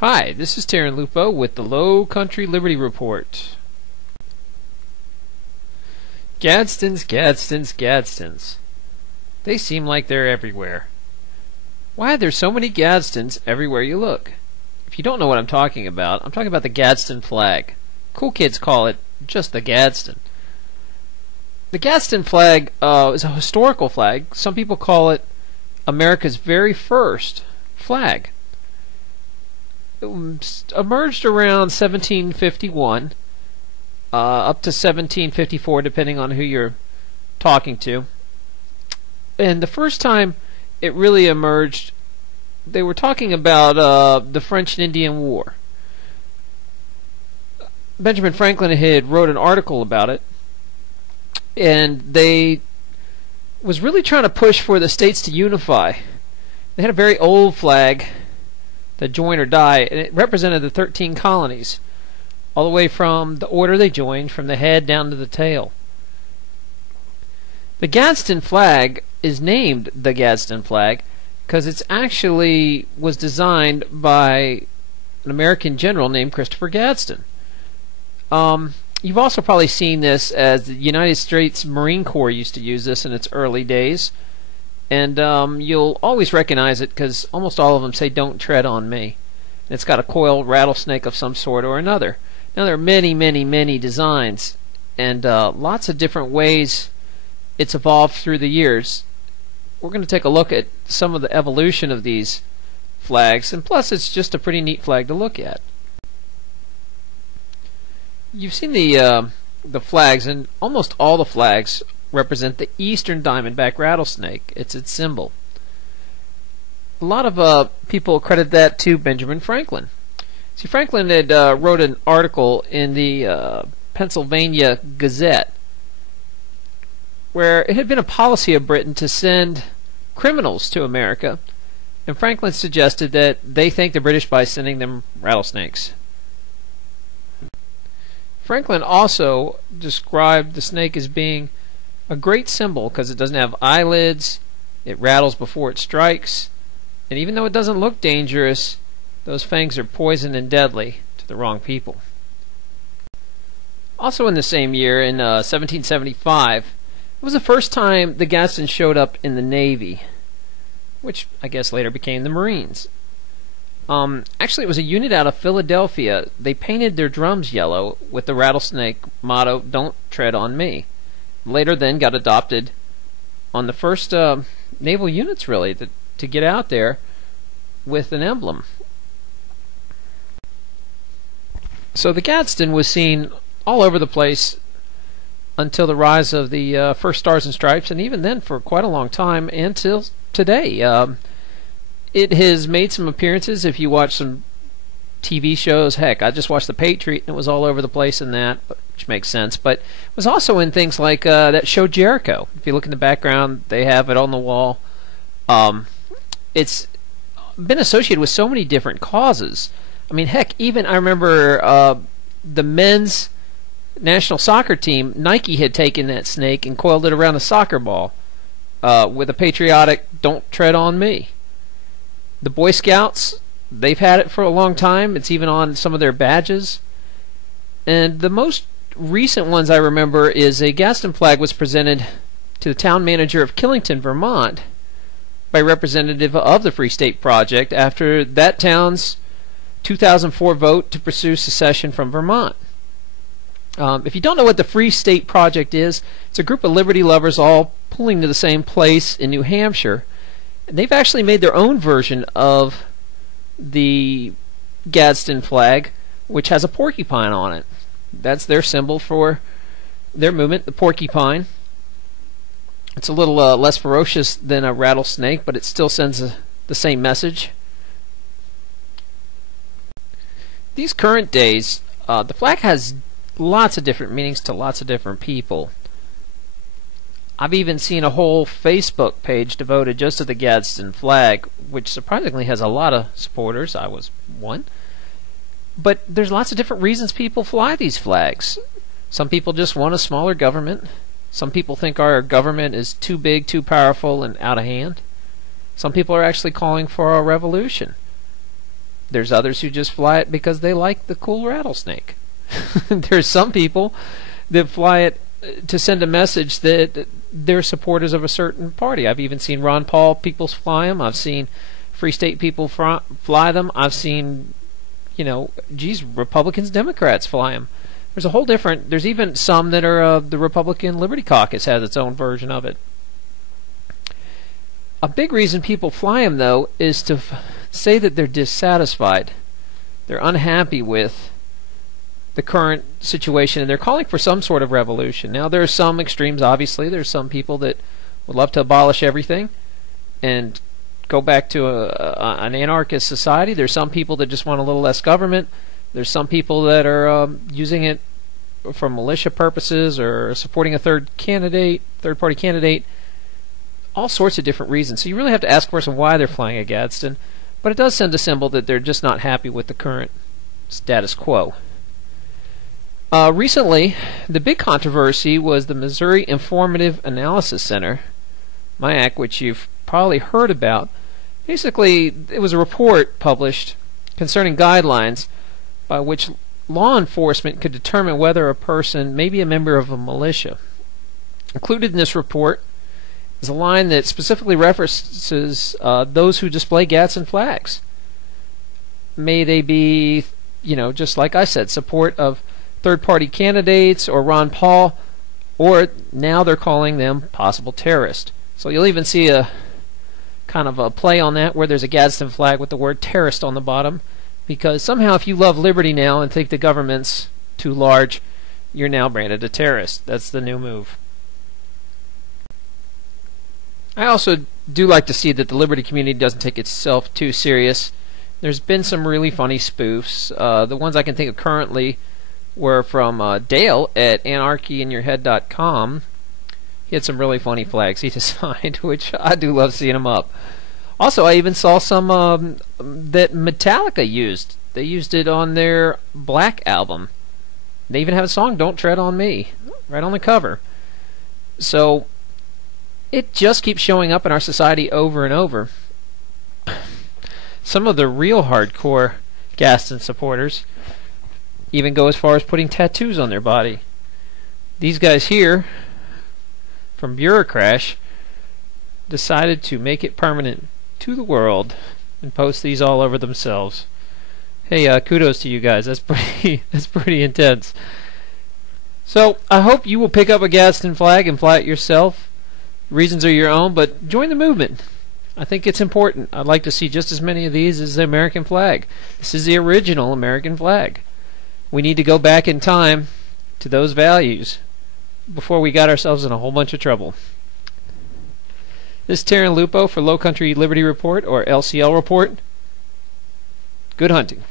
Hi, this is Tarrin Lupo with the Low Country Liberty Report. Gadsdens. They seem like they're everywhere. Why are there so many Gadsdens everywhere you look? If you don't know what I'm talking about the Gadsden Flag. Cool kids call it just the Gadsden. The Gadsden Flag is a historical flag. Some people call it America's very first flag. It emerged around 1751 up to 1754, depending on who you're talking to. And the first time it really emerged, they were talking about the French and Indian War. Benjamin Franklin had wrote an article about it, and they was really trying to push for the states to unify. They had a very old flag, the join or die, and it represented the 13 colonies, all the way from the order they joined, from the head down to the tail. The Gadsden flag is named the Gadsden flag because it's actually was designed by an American general named Christopher Gadsden. You've also probably seen this as the United States Marine Corps used to use this in its early days. And you'll always recognize it because almost all of them say, "Don't tread on me." And it's got a coiled rattlesnake of some sort or another. Now there are many designs, and lots of different ways it's evolved through the years. We're going to take a look at some of the evolution of these flags, and plus it's just a pretty neat flag to look at. You've seen the flags, and almost all the flags represent the eastern diamondback rattlesnake. It's its symbol. A lot of people credit that to Benjamin Franklin. See, Franklin had wrote an article in the Pennsylvania Gazette where it had been a policy of Britain to send criminals to America, and Franklin suggested that they thank the British by sending them rattlesnakes. Franklin also described the snake as being a great symbol because it doesn't have eyelids, it rattles before it strikes, and even though it doesn't look dangerous, those fangs are poison and deadly to the wrong people. Also in the same year, in 1775, it was the first time the Gadsden showed up in the Navy, which I guess later became the Marines. Actually, it was a unit out of Philadelphia. They painted their drums yellow with the rattlesnake motto, "Don't tread on me." Later then got adopted on the first naval units, really, to get out there with an emblem. So the Gadsden was seen all over the place until the rise of the first Stars and Stripes, and even then for quite a long time until today. It has made some appearances. If you watch some TV shows, heck, I just watched The Patriot and it was all over the place in that, which makes sense. But it was also in things like that show Jericho. If you look in the background, they have it on the wall. It's been associated with so many different causes. I mean, heck, even I remember the men's national soccer team, Nike had taken that snake and coiled it around a soccer ball with a patriotic "Don't tread on me." The Boy Scouts, they've had it for a long time. It's even on some of their badges. And the most recent ones I remember is a Gadsden flag was presented to the town manager of Killington, Vermont, by a representative of the Free State Project after that town's 2004 vote to pursue secession from Vermont. If you don't know what the Free State Project is, it's a group of liberty lovers all pulling to the same place in New Hampshire. And they've actually made their own version of the Gadsden flag, which has a porcupine on it. That's their symbol for their movement, the porcupine. It's a little less ferocious than a rattlesnake, but it still sends the same message. These current days, the flag has lots of different meanings to lots of different people. I've even seen a whole Facebook page devoted just to the Gadsden flag, which surprisingly has a lot of supporters. I was one. But there's lots of different reasons people fly these flags. Some people just want a smaller government. Some people think our government is too big, too powerful, and out of hand. Some people are actually calling for a revolution. There's others who just fly it because they like the cool rattlesnake. There's some people that fly it to send a message that they're supporters of a certain party. I've even seen Ron Paul people fly them. I've seen Free State people fly them. I've seen, Republicans, Democrats fly them. There's even some that are the Republican Liberty Caucus has its own version of it. A big reason people fly them, though, is to say that they're dissatisfied. They're unhappy with the current situation, and they're calling for some sort of revolution. Now, there are some extremes, obviously. There's some people that would love to abolish everything and go back to an anarchist society. There's some people that just want a little less government. There's some people that are using it for militia purposes or supporting a third-party candidate. All sorts of different reasons. So you really have to ask a person why they're flying a Gadsden. But it does send a symbol that they're just not happy with the current status quo. Recently, the big controversy was the Missouri Informative Analysis Center, MIAC, which you've probably heard about. Basically, it was a report published concerning guidelines by which law enforcement could determine whether a person may be a member of a militia. Included in this report is a line that specifically references those who display Gadsden flags. May they be, just like I said, support of third-party candidates or Ron Paul, or now they're calling them possible terrorists. So you'll even see a kind of a play on that where there's a Gadsden flag with the word terrorist on the bottom, because somehow if you love liberty now and think the government's too large, you're now branded a terrorist. That's the new move. I also do like to see that the liberty community doesn't take itself too serious. There's been some really funny spoofs. The ones I can think of currently were from Dale at anarchyinyourhead.com. He had some really funny flags he designed, which I do love seeing them up. Also, I even saw some that Metallica used. They used it on their Black album. They even have a song, Don't Tread on Me, right on the cover. So it just keeps showing up in our society over and over. Some of the real hardcore Gadsden supporters even go as far as putting tattoos on their body. These guys here from Bureaucrash decided to make it permanent to the world and post these all over themselves. Hey, kudos to you guys. That's pretty intense. So I hope you will pick up a Gadsden flag and fly it yourself. Reasons are your own, but join the movement. I think it's important. I'd like to see just as many of these as the American flag. This is the original American flag. We need to go back in time to those values before we got ourselves in a whole bunch of trouble. This is Tarrin Lupo for Low Country Liberty Report, or LCL Report. Good hunting.